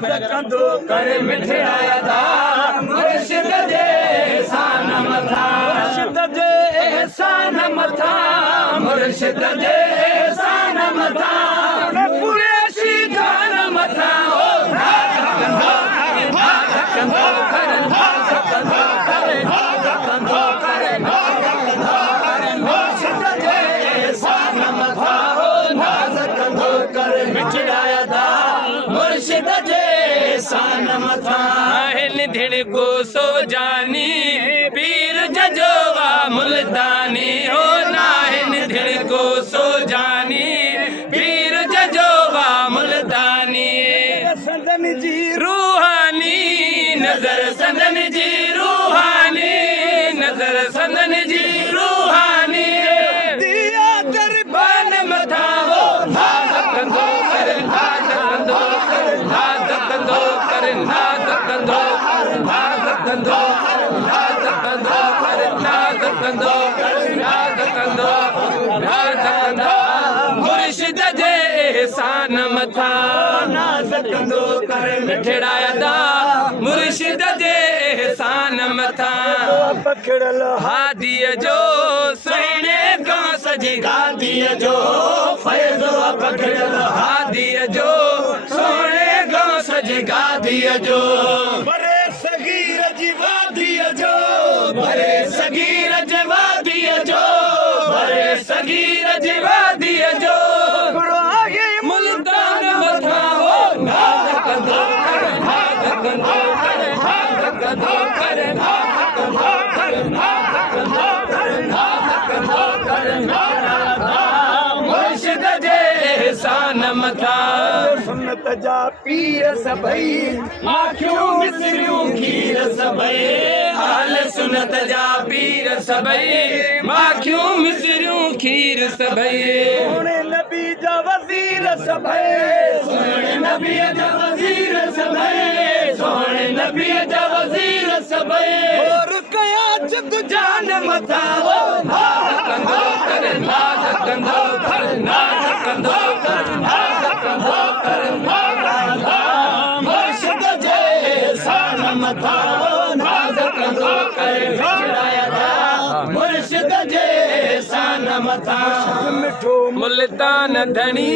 कंदो करे मिठड़ाया मुर्शिद जे एहसान मथा मुर्शिद जे एहसान मथा मुर्शिद जे एहसान मथा पूरे शीजान मथा मुर्शिद जे सान मथा निधिड़ को सो जानी पीर जजोवा मुल्तानी हो नाहे निधिड़ को सो जानी पीर जजोवा मुल्तानी संदन जी रूहानी नजर संदन जी रूहानी नजर संदन जी रूहानी दिया दरबान मथा हो कंदो कर कंदो कर कंदो कर कंदो कंदो कंदो कर कंदो कंदो कंदो मुर्शिद जे एहसान मथा नाज़ कंदो कर मिठड़ाया मुर्शिद जे एहसान मथा पकड़ल हादीअ जो सुहिणे खां सजी गादीअ जो फैज़ पकड़ल हादीअ जो सुहिणे खां सजी गादीअ जो बरे सगीर जी वादीअ जो बरे सगीर जी वादीअ जो बरे सगीर जी वादीअ जो मुल्तान मथा हो नाज़ कंदो कर नाज़ कंदो कर नाज़ कंदो कर नाज़ कंदो कर नाज़ कंदो कर नाज़ कंदो कर मुर्शिद जे एहसान मथा सुन्नत जा पीर सभई आँखियूं मिसरियूं खीर सभई हाल सुन्नत जा पीर सभई आँखियूं मिसरियूं खीर सभई सोने नबी जा वज़ीर सभई सोने नबी जा वज़ीर सभई सोने नबी जा वज़ीर सभई और कया जद जान मथा हो कंदो कर नाज़ कंदो कर नाज़ कंदो कर नाज़ कंदो कर मुर्शिद जे एहसान मथा नाज़ कंदो कर मिठड़ाया मुर्शिद जे एहसान मथा मुल्तान धणी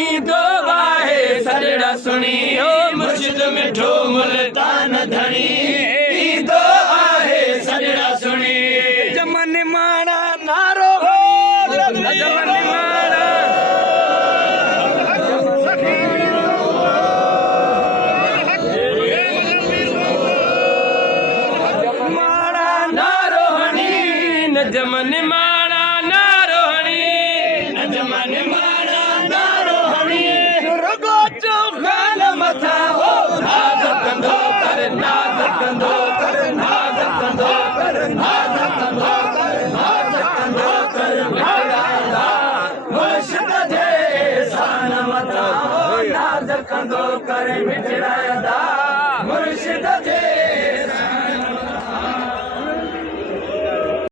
ईंदो आहे सजड़ा सुणी हो मुर्शिद मिठो मुल्तान धणी ईंदो आहे सजड़ा सुणी जमन माणा नारो हो जमन माणा जमन माणा नारोहणी जमन माणा नारोहणी रुगो चौखान मथा हो नाज़ कंदो कर नाज़ कंदो कर नाज़ कंदो कर नाज़ कंदो कर नाज़ कंदो कर मुर्शिद जे एहसान मथा नाज़ कंदो कर मिठड़ाया मुर्शिद जे